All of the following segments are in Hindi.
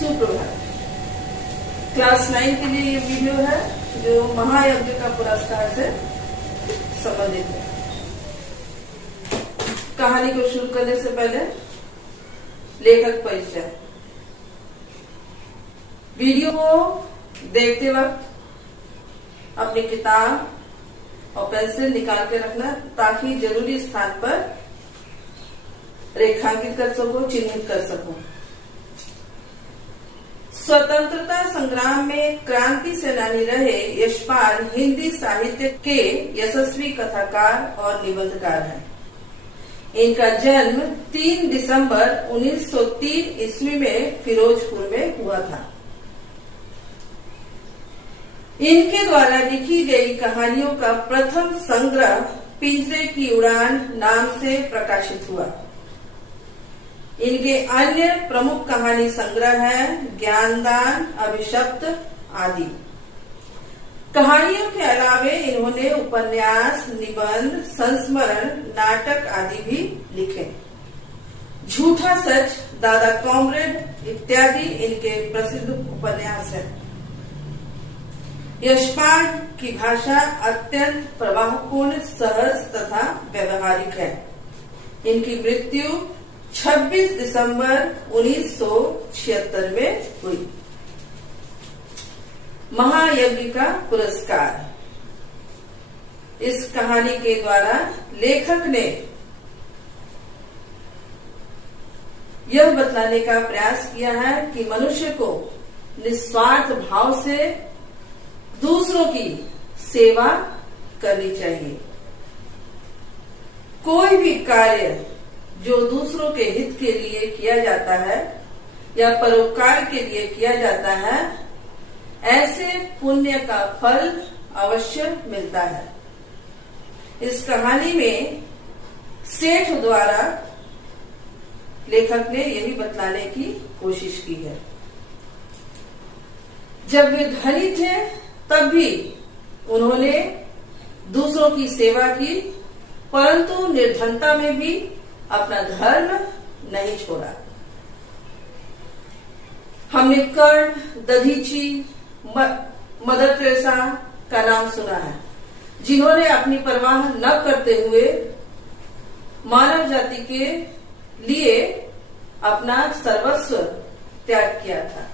सुप्रभात। क्लास 9 के लिए ये वीडियो है जो महायज्ञ का पुरस्कार से संबंधित है। कहानी को शुरू करने से पहले लेखक परिचय। वीडियो को देखते वक्त अपनी किताब और पेंसिल निकाल के रखना ताकि जरूरी स्थान पर रेखांकित कर सको, चिन्हित कर सको। स्वतंत्रता संग्राम में क्रांति सेनानी रहे यशपाल हिंदी साहित्य के यशस्वी कथाकार और निबंधकार हैं। इनका जन्म 3 दिसंबर 1903 ईस्वी में फिरोजपुर में हुआ था। इनके द्वारा लिखी गई कहानियों का प्रथम संग्रह पिंजरे की उड़ान नाम से प्रकाशित हुआ। इनके अन्य प्रमुख कहानी संग्रह है ज्ञानदान, अभिशप्त आदि। कहानियों के अलावे इन्होंने उपन्यास, निबंध, संस्मरण, नाटक आदि भी लिखे। झूठा सच, दादा कॉमरेड इत्यादि इनके प्रसिद्ध उपन्यास हैं। यशपाल की भाषा अत्यंत प्रवाहपूर्ण, सहज तथा व्यवहारिक है। इनकी मृत्यु 26 दिसंबर 1976 में हुई। महायज्ञ का पुरस्कार। इस कहानी के द्वारा लेखक ने यह बतलाने का प्रयास किया है कि मनुष्य को निस्वार्थ भाव से दूसरों की सेवा करनी चाहिए। कोई भी कार्य जो दूसरों के हित के लिए किया जाता है या परोपकार के लिए किया जाता है, ऐसे पुण्य का फल अवश्य मिलता है। इस कहानी में सेठ द्वारा लेखक ने यही बतलाने की कोशिश की है। जब वे धनी थे तब भी उन्होंने दूसरों की सेवा की, परंतु निर्धनता में भी अपना धर्म नहीं छोड़ा। हमने कर्ण, दधीची, मदर टेरेसा का नाम सुना है, जिन्होंने अपनी परवाह न करते हुए मानव जाति के लिए अपना सर्वस्व त्याग किया था।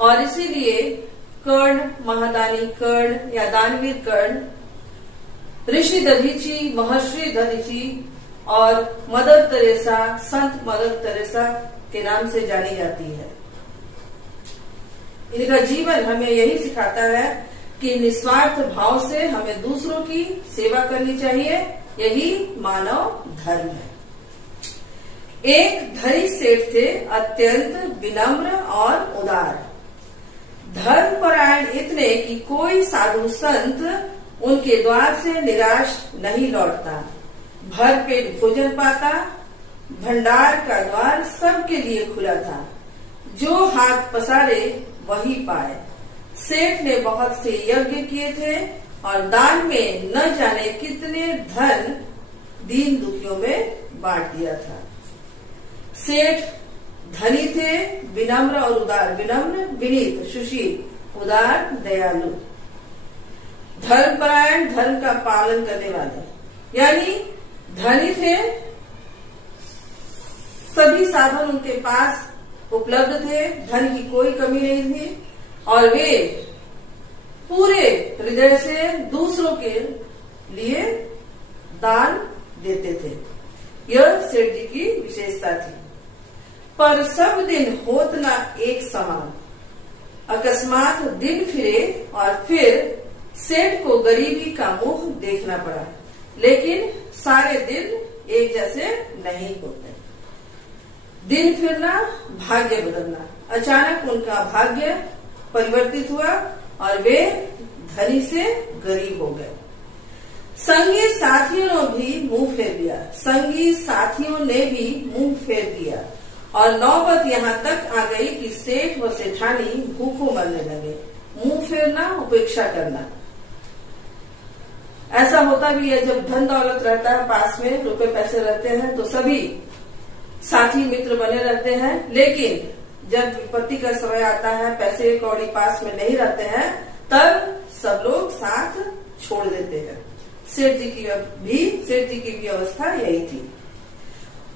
और इसीलिए कर्ण, महादानी कर्ण या दानवीर कर्ण, ऋषि दधीची, महर्षि दधीची और मदर तेरेसा, संत मदर तेरेसा के नाम से जानी जाती है। इनका जीवन हमें यही सिखाता है कि निस्वार्थ भाव से हमें दूसरों की सेवा करनी चाहिए। यही मानव धर्म है। एक धनी सेठ थे, अत्यंत विनम्र और उदार, धर्मपरायण इतने कि कोई साधु संत उनके द्वार से निराश नहीं लौटता। भर पेट भोजन पाता, भंडार का द्वार सबके लिए खुला था। जो हाथ पसारे वही पाए। सेठ ने बहुत से यज्ञ किए थे और दान में न जाने कितने धन दीन दुखियों में बांट दिया था। सेठ धनी थे, विनम्र और उदार, विनम्र, विनीत, सुशील, उदार, दयालु, धर्मपरायण, धर्म का पालन करने वाले। यानी धनी थे, सभी साधन उनके पास उपलब्ध थे, धन की कोई कमी नहीं थी और वे पूरे हृदय से दूसरों के लिए दान देते थे। यह सेठ जी की विशेषता थी। पर सब दिन होत न एक समान। अकस्मात दिन फिरे और फिर सेठ को गरीबी का मुंह देखना पड़ा। लेकिन सारे दिन एक जैसे नहीं होते। दिन फिरना, भाग्य बदलना। अचानक उनका भाग्य परिवर्तित हुआ और वे धनी से गरीब हो गए। संगी साथियों ने भी मुंह फेर लिया। संगी साथियों ने भी मुंह फेर दिया और नौबत यहाँ तक आ गई कि सेठ व सेठानी भूखों मरने लगे। मुंह फेरना, उपेक्षा करना। ऐसा होता भी है जब धन दौलत रहता है, पास में रुपए पैसे रहते हैं तो सभी साथी मित्र बने रहते हैं, लेकिन जब विपत्ति का समय आता है, पैसे कौड़ी पास में नहीं रहते हैं, तब सब लोग साथ छोड़ देते हैं। सेठ जी की भी अवस्था यही थी।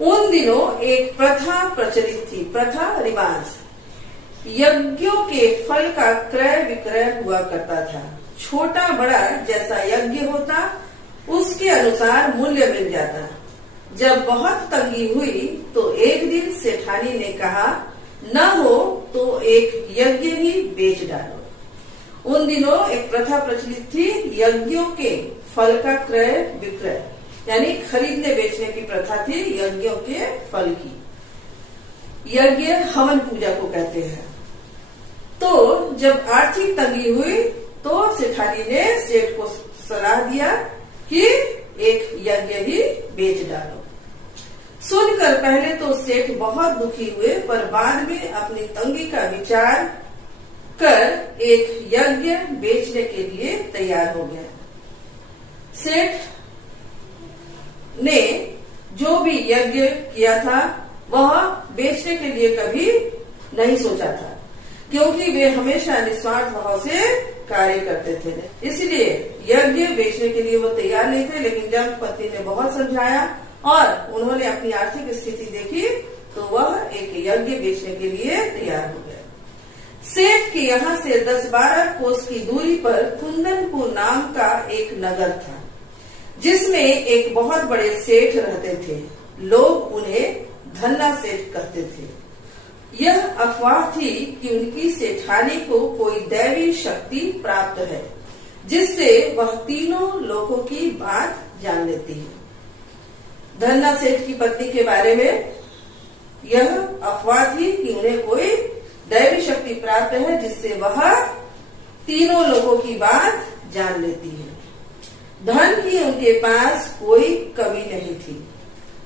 उन दिनों एक प्रथा प्रचलित थी, प्रथा रिवाज, यज्ञों के फल का क्रय विक्रय हुआ करता था। छोटा बड़ा जैसा यज्ञ होता उसके अनुसार मूल्य मिल जाता। जब बहुत तंगी हुई तो एक दिन सेठानी ने कहा, न हो तो एक यज्ञ ही बेच डालो। उन दिनों एक प्रथा प्रचलित थी, यज्ञों के फल का क्रय विक्रय, यानी खरीदने बेचने की प्रथा थी यज्ञों के फल की। यज्ञ हवन पूजा को कहते हैं। तो जब आर्थिक तंगी हुई तो सेठानी ने सेठ को सलाह दिया कि एक यज्ञ ही बेच डालो। सुनकर पहले तो सेठ बहुत दुखी हुए, पर बाद में अपनी तंगी का विचार कर एक यज्ञ बेचने के लिए तैयार हो गया। सेठ ने जो भी यज्ञ किया था वह बेचने के लिए कभी नहीं सोचा था, क्योंकि वे हमेशा निस्वार्थ भाव से कार्य करते थे। इसलिए यज्ञ बेचने के लिए वो तैयार नहीं थे। लेकिन जब पति ने बहुत समझाया और उन्होंने अपनी आर्थिक स्थिति देखी तो वह एक यज्ञ बेचने के लिए तैयार हो गए। सेठ के यहाँ से 10-12 कोस की दूरी पर कुंदनपुर नाम का एक नगर था, जिसमें एक बहुत बड़े सेठ रहते थे। लोग उन्हें धन्ना सेठ कहते थे। यह अफवाह थी कि उनकी सेठानी को कोई दैवी शक्ति प्राप्त है, जिससे वह तीनों लोगों की बात जान लेती है। धन्ना सेठ की पत्नी के बारे में यह अफवाह थी कि उन्हें कोई दैवी शक्ति प्राप्त है, जिससे वह तीनों लोगों की बात जान लेती है। धन की उनके पास कोई कमी नहीं थी।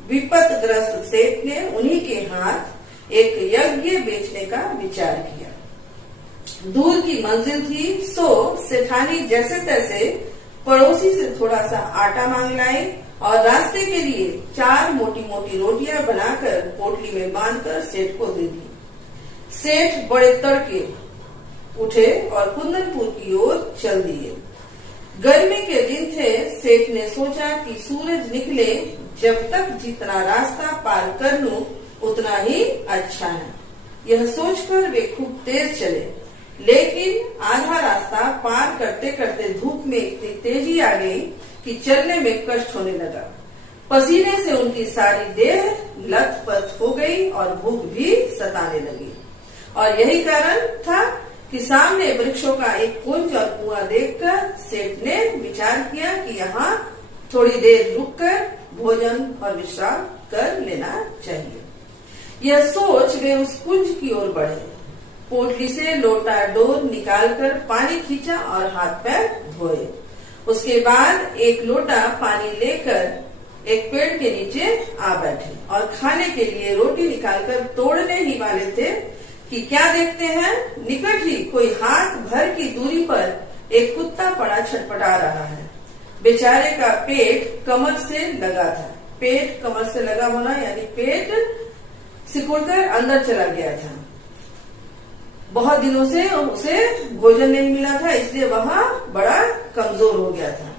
विपत्तिग्रस्त सेठ ने उन्हीं के हाथ एक यज्ञ बेचने का विचार किया। दूर की मंजिल थी, सो सेठानी जैसे तैसे पड़ोसी से थोड़ा सा आटा मांग लाई और रास्ते के लिए 4 मोटी मोटी रोटियां बनाकर पोटली में बांधकर सेठ को दे दी। सेठ बड़े तड़के उठे और कुंदनपुर की ओर चल दिए। गर्मी के दिन थे। सेठ ने सोचा कि सूरज निकले जब तक जितना रास्ता पार कर लूं उतना ही अच्छा है। यह सोचकर वे खूब तेज चले, लेकिन आधा रास्ता पार करते करते धूप में इतनी तेजी आ गई कि चलने में कष्ट होने लगा। पसीने से उनकी सारी देह लथपथ हो गई और भूख भी सताने लगी। और यही कारण था कि सामने वृक्षों का एक कुंज और कुआं देखकर सेठ ने विचार किया कि यहाँ थोड़ी देर रुककर भोजन और विश्राम कर लेना चाहिए। यह सोच वे उस कुंज की ओर बढ़े। पोटली से लोटा डोर निकालकर पानी खींचा और हाथ पैर धोए। उसके बाद एक लोटा पानी लेकर एक पेड़ के नीचे आ बैठे और खाने के लिए रोटी निकालकर तोड़ने ही वाले थे कि क्या देखते हैं, निकट ही कोई हाथ भर की दूरी पर एक कुत्ता पड़ा छटपटा रहा है। बेचारे का पेट कमर से लगा था। पेट कमर से लगा होना यानी पेट सिकुड़कर अंदर चला गया था। बहुत दिनों से उसे भोजन नहीं मिला था, इसलिए वह बड़ा कमजोर हो गया था।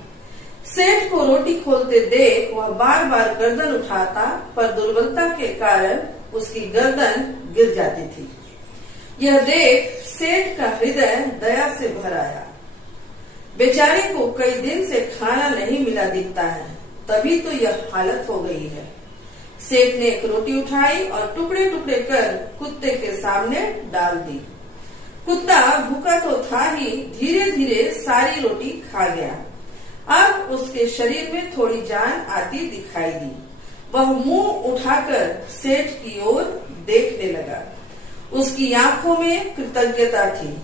सेठ को रोटी खोलते देख वह बार बार गर्दन उठाता, पर दुर्बलता के कारण उसकी गर्दन गिर जाती थी। यह देख सेठ का हृदय दया से भर आया। बेचारे को कई दिन से खाना नहीं मिला दिखता है, तभी तो यह हालत हो गई है। सेठ ने एक रोटी उठाई और टुकड़े टुकड़े कर कुत्ते के सामने डाल दी। कुत्ता भूखा तो था ही, धीरे धीरे सारी रोटी खा गया। अब उसके शरीर में थोड़ी जान आती दिखाई दी। वह मुंह उठाकर सेठ की ओर देखने लगा। उसकी आंखों में कृतज्ञता थी।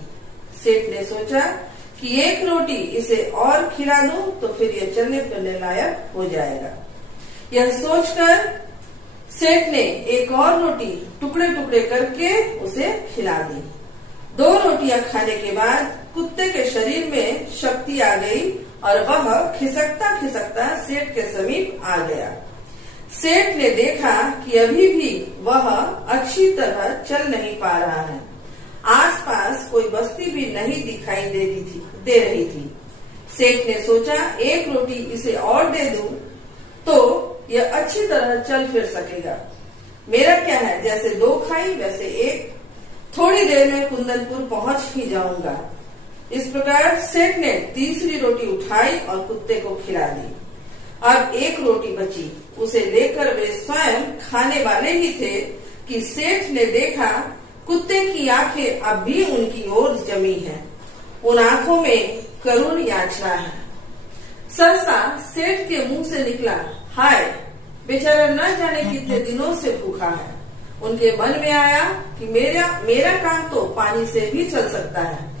सेठ ने सोचा कि एक रोटी इसे और खिला दूं तो फिर यह चलने फिरने लायक हो जाएगा। यह सोचकर सेठ ने एक और रोटी टुकड़े टुकड़े करके उसे खिला दी। 2 रोटियां खाने के बाद कुत्ते के शरीर में शक्ति आ गई और वह खिसकता खिसकता सेठ के समीप आ गया। सेठ ने देखा कि अभी भी वह अच्छी तरह चल नहीं पा रहा है। आसपास कोई बस्ती भी नहीं दिखाई दे रही थी। सेठ ने सोचा, एक रोटी इसे और दे दूं तो यह अच्छी तरह चल फिर सकेगा। मेरा क्या है, जैसे 2 खाई वैसे 1, थोड़ी देर में कुंदनपुर पहुंच ही जाऊंगा। इस प्रकार सेठ ने तीसरी रोटी उठाई और कुत्ते को खिला दी। अब 1 रोटी बची, उसे लेकर वे स्वयं खाने वाले ही थे कि सेठ ने देखा कुत्ते की आंखें अब भी उनकी ओर जमी हैं। उन आंखों में करुण याचना है। सहसा सेठ के मुंह से निकला, हाय, बेचारा न जाने कितने दिनों से भूखा है। उनके मन में आया कि मेरा काम तो पानी से भी चल सकता है।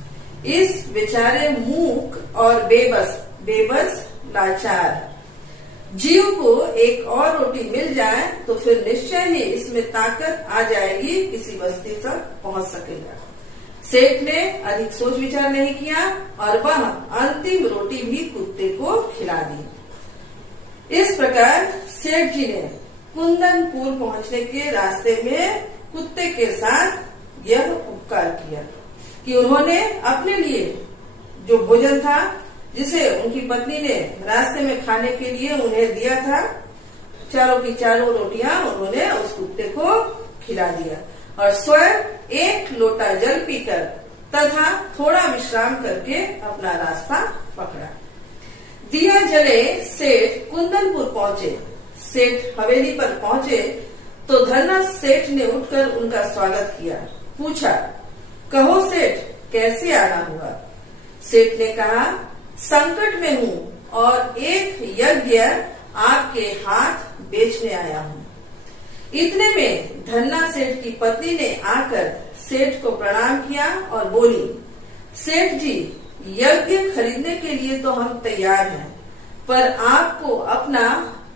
इस बेचारे मूक और बेबस लाचार जीव को एक और रोटी मिल जाए तो फिर निश्चय ही इसमें ताकत आ जाएगी, किसी बस्ती तक पहुंच सकेगा। सेठ ने अधिक सोच विचार नहीं किया और वह अंतिम रोटी भी कुत्ते को खिला दी। इस प्रकार सेठ जी ने कुंदनपुर पहुंचने के रास्ते में कुत्ते के साथ यह उपकार किया कि उन्होंने अपने लिए जो भोजन था, जिसे उनकी पत्नी ने रास्ते में खाने के लिए उन्हें दिया था, चारों की चारों रोटियां उन्होंने उस कुत्ते को खिला दिया और स्वयं 1 लोटा जल पीकर तथा थोड़ा विश्राम करके अपना रास्ता पकड़ा। दिया जले सेठ कुंदनपुर पहुंचे। सेठ हवेली पर पहुंचे तो धन्ना सेठ ने उठकर उनका स्वागत किया। पूछा, कहो सेठ, कैसे आना हुआ? सेठ ने कहा, संकट में हूँ और एक यज्ञ आपके हाथ बेचने आया हूँ। इतने में धन्ना सेठ की पत्नी ने आकर सेठ को प्रणाम किया और बोली, सेठ जी, यज्ञ खरीदने के लिए तो हम तैयार हैं, पर आपको अपना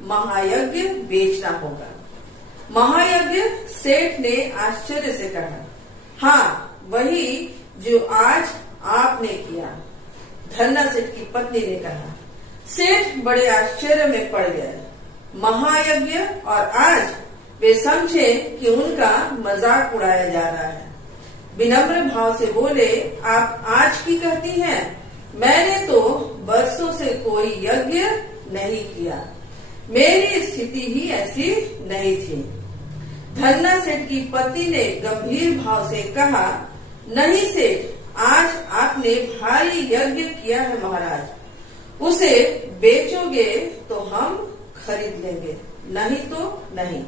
महायज्ञ बेचना होगा। महायज्ञ? सेठ ने आश्चर्य से कहा। हाँ, वही जो आज आपने किया, धन्ना सेठ की पत्नी ने कहा। सेठ बड़े आश्चर्य में पड़ गए। महायज्ञ? और आज वे समझे कि उनका मजाक उड़ाया जा रहा है। विनम्र भाव से बोले, आप आज की कहती हैं? मैंने तो बरसों से कोई यज्ञ नहीं किया। मेरी स्थिति ही ऐसी नहीं थी। धन्ना सेठ की पत्नी ने गंभीर भाव से कहा, नहीं सेठ, आज आपने भारी यज्ञ किया है महाराज। उसे बेचोगे तो हम खरीद लेंगे, नहीं तो नहीं।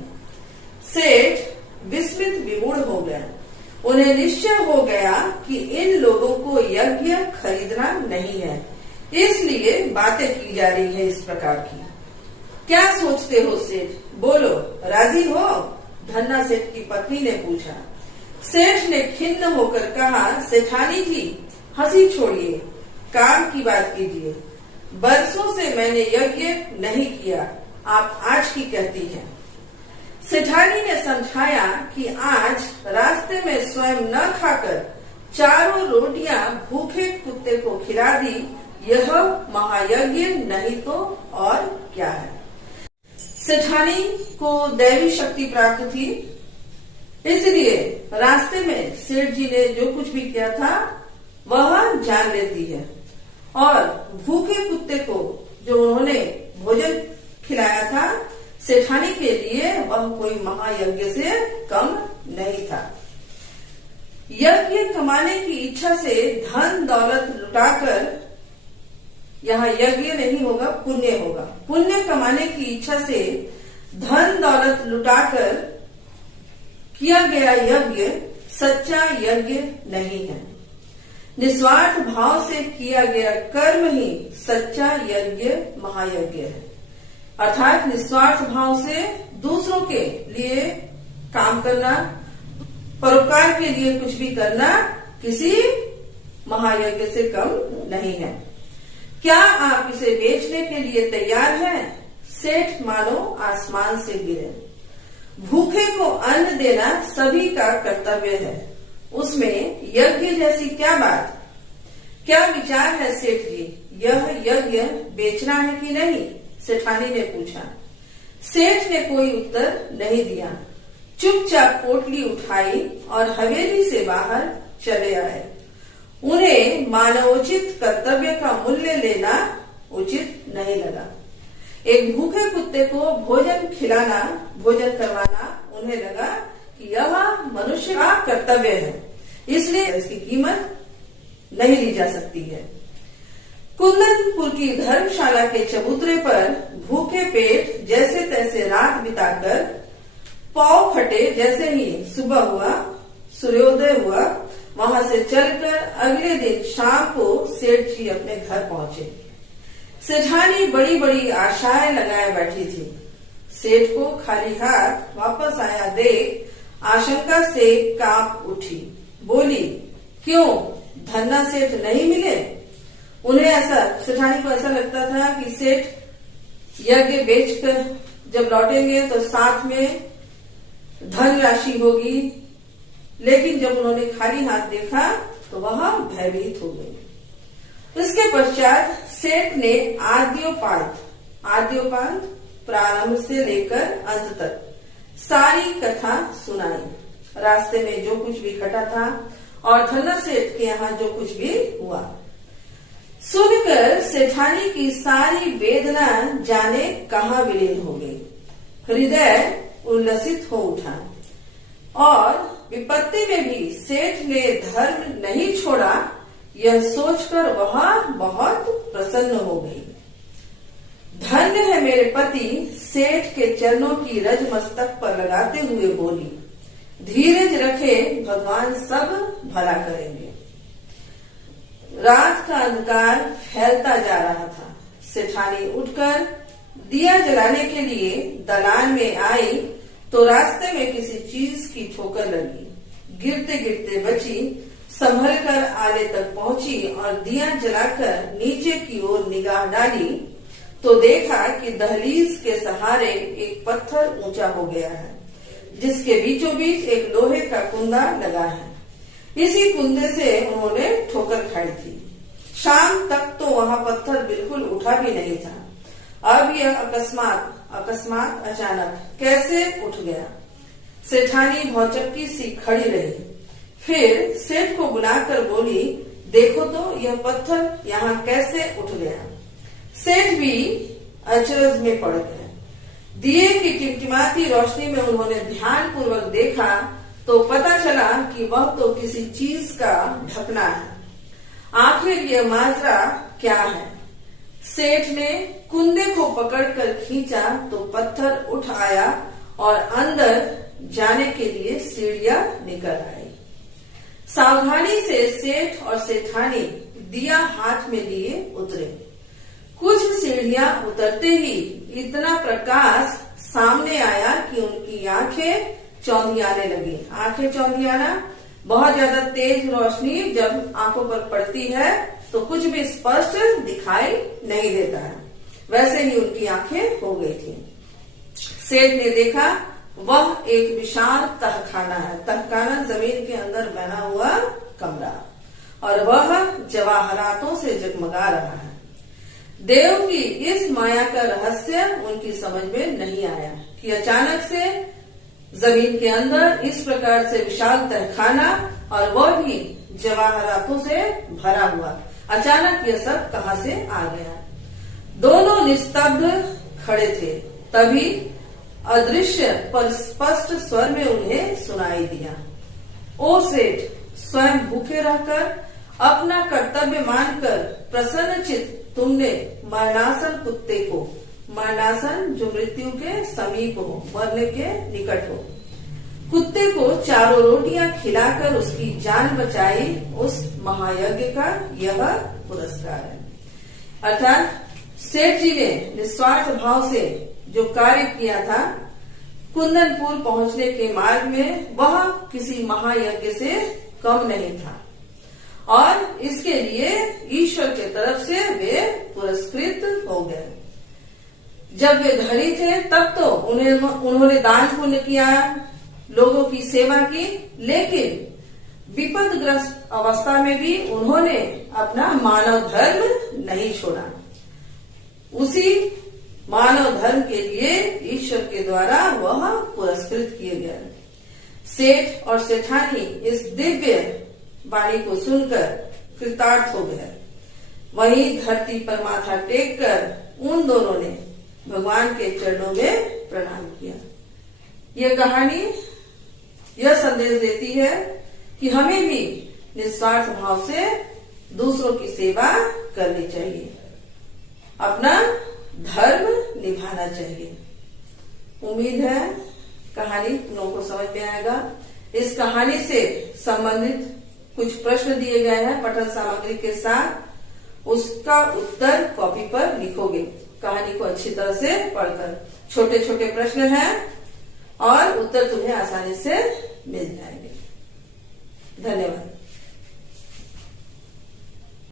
सेठ विस्मित विमूढ़ हो गए। उन्हें निश्चय हो गया कि इन लोगों को यज्ञ खरीदना नहीं है, इसलिए बातें की जा रही है इस प्रकार की। क्या सोचते हो सेठ? बोलो, राजी हो? धन्ना सेठ की पत्नी ने पूछा। सेठ ने खिन्न होकर कहा, सेठानी जी, हंसी छोड़िए, काम की बात कीजिए। बरसों से मैंने यज्ञ नहीं किया, आप आज की कहती हैं। सेठानी ने समझाया कि आज रास्ते में स्वयं न खाकर चारों रोटियां भूखे कुत्ते को खिला दी, यह महायज्ञ नहीं तो और क्या है। सेठानी को दैवी शक्ति प्राप्त थी, इसलिए रास्ते में सेठ जी ने जो कुछ भी किया था वह जान लेती है और भूखे कुत्ते को जो उन्होंने भोजन खिलाया था, सेठानी के लिए वह कोई महायज्ञ से कम नहीं था। यज्ञ कमाने की इच्छा से धन दौलत लुटाकर, यहाँ यज्ञ नहीं होगा, पुण्य होगा। पुण्य कमाने की इच्छा से धन दौलत लुटाकर किया गया यज्ञ सच्चा यज्ञ नहीं है। निस्वार्थ भाव से किया गया कर्म ही सच्चा यज्ञ महायज्ञ है। अर्थात निस्वार्थ भाव से दूसरों के लिए काम करना, परोपकार के लिए कुछ भी करना किसी महायज्ञ से कम नहीं है। क्या आप इसे बेचने के लिए तैयार हैं? सेठ मानो आसमान से गिरे। भूखे को अन्न देना सभी का कर्तव्य है, उसमें यज्ञ जैसी क्या बात? क्या विचार है सेठ जी, यह यज्ञ बेचना है कि नहीं? सेठानी ने पूछा। सेठ ने कोई उत्तर नहीं दिया, चुपचाप पोटली उठाई और हवेली से बाहर चले आए। उन्हें मानवोचित कर्तव्य का मूल्य लेना उचित नहीं लगा। एक भूखे कुत्ते को भोजन करवाना उन्हें लगा कि यह मनुष्य का कर्तव्य है, इसलिए इसकी कीमत नहीं ली जा सकती है। कुंदनपुर की धर्मशाला के चबूतरे पर भूखे पेट जैसे तैसे रात बिताकर पाँव फटे जैसे ही सुबह हुआ, सूर्योदय हुआ, वहां से चलकर अगले दिन शाम को सेठ जी अपने घर पहुंचे। सेठानी बड़ी बड़ी आशाएं लगाए बैठी थी। सेठ को खाली हाथ वापस आया देख आशंका से कांप उठी। बोली, क्यों धन्ना सेठ नहीं मिले? सेठानी को ऐसा लगता था कि सेठ यज्ञ बेचकर जब लौटेंगे तो साथ में धन राशि होगी, लेकिन जब उन्होंने खाली हाथ देखा तो वह भयभीत हो गई। इसके पश्चात सेठ ने आद्योपांत प्रारंभ से लेकर अंत तक सारी कथा सुनाई। रास्ते में जो कुछ भी घटा था और धन्ना सेठ के यहाँ जो कुछ भी हुआ, सुनकर सेठानी की सारी वेदना जाने कहाँ विलीन हो गई। हृदय उल्लसित हो उठा और विपत्ति में भी सेठ ने धर्म नहीं छोड़ा, यह सोचकर वह बहुत प्रसन्न हो गई। धन्य है मेरे पति, सेठ के चरणों की रज मस्तक पर लगाते हुए बोली। धीरज रखे, भगवान सब भला करेंगे। रात का अंधकार फैलता जा रहा था। सेठानी उठकर दिया जलाने के लिए दलान में आई तो रास्ते में किसी चीज की ठोकर लगी। गिरते गिरते बची, संभल कर आले तक पहुंची और दिया जलाकर नीचे की ओर निगाह डाली तो देखा कि दहलीज के सहारे एक पत्थर ऊंचा हो गया है, जिसके बीचों बीच एक लोहे का कुंदा लगा है। इसी कुंदे से उन्होंने ठोकर खाई थी। शाम तक तो वहां पत्थर बिल्कुल उठा भी नहीं था। अब यह अकस्मात अचानक कैसे उठ गया? सेठानी भौचक्की सी खड़ी रही। फिर सेठ को बुलाकर बोली, देखो तो यह पत्थर यहाँ कैसे उठ गया? सेठ भी अचरज में पड़ गए। दिए की टिमटिमाती रोशनी में उन्होंने ध्यान पूर्वक देखा तो पता चला कि वह तो किसी चीज का ढकना है। आखिर यह माजरा क्या है? सेठ ने कुंदे को पकड़कर खींचा तो पत्थर उठ आया और अंदर जाने के लिए सीढ़ियां निकल आई। सावधानी से सेठ और सेठानी दिया हाथ में लिए उतरे। कुछ सीढ़ियां उतरते ही इतना प्रकाश सामने आया कि उनकी आंखें चौंधियाने लगी। आंखें चौंधियाना, बहुत ज्यादा तेज रोशनी जब आंखों पर पड़ती है तो कुछ भी स्पष्ट दिखाई नहीं देता है, वैसे ही उनकी आंखें हो गई थी। सेठ ने देखा वह एक विशाल तहखाना है। तहखाना जमीन के अंदर बना हुआ कमरा, और वह जवाहरातों से जगमगा रहा है। देव की इस माया का रहस्य उनकी समझ में नहीं आया कि अचानक से जमीन के अंदर इस प्रकार से विशाल तहखाना और वह भी जवाहरातों से भरा हुआ, अचानक यह सब कहां से आ गया? दोनों निस्तब्ध खड़े थे। तभी अदृश्य पर स्पष्ट स्वर में उन्हें सुनाई दिया, ओ सेठ, स्वयं भूखे रहकर अपना कर्तव्य मानकर प्रसन्नचित्त तुमने मरणासन कुत्ते को, मरणासन जो मृत्यु के समीप हो, मरने के निकट हो, कुत्ते को चारों रोटियां खिलाकर उसकी जान बचाई, उस महायज्ञ का यह पुरस्कार है। अर्थात सेठ जी ने निस्वार्थ भाव से जो कार्य किया था, कुंदनपुर पहुंचने के मार्ग में, वह किसी महायज्ञ से कम नहीं था और इसके लिए ईश्वर के तरफ से वे पुरस्कृत हो गए। जब वे धनी थे तब तो उन्होंने दान पुण्य किया, लोगों की सेवा की, लेकिन विपदग्रस्त अवस्था में भी उन्होंने अपना मानव धर्म नहीं छोड़ा। उसी मानव धर्म के लिए ईश्वर के द्वारा वह पुरस्कृत किए गए। सेठ और सेठानी इस दिव्य वाणी को सुनकर कृतार्थ हो गए। वहीं धरती पर माथा टेक कर उन दोनों ने भगवान के चरणों में प्रणाम किया। यह कहानी यह संदेश देती है कि हमें भी निस्वार्थ भाव से दूसरों की सेवा करनी चाहिए, अपना धर्म निभाना चाहिए। उम्मीद है कहानी तुम लोगों को समझ में आएगा। इस कहानी से संबंधित कुछ प्रश्न दिए गए हैं पठन सामग्री के साथ, उसका उत्तर कॉपी पर लिखोगे कहानी को अच्छी तरह से पढ़कर। छोटे छोटे प्रश्न हैं और उत्तर तुम्हें आसानी से मिल जाएंगे। धन्यवाद।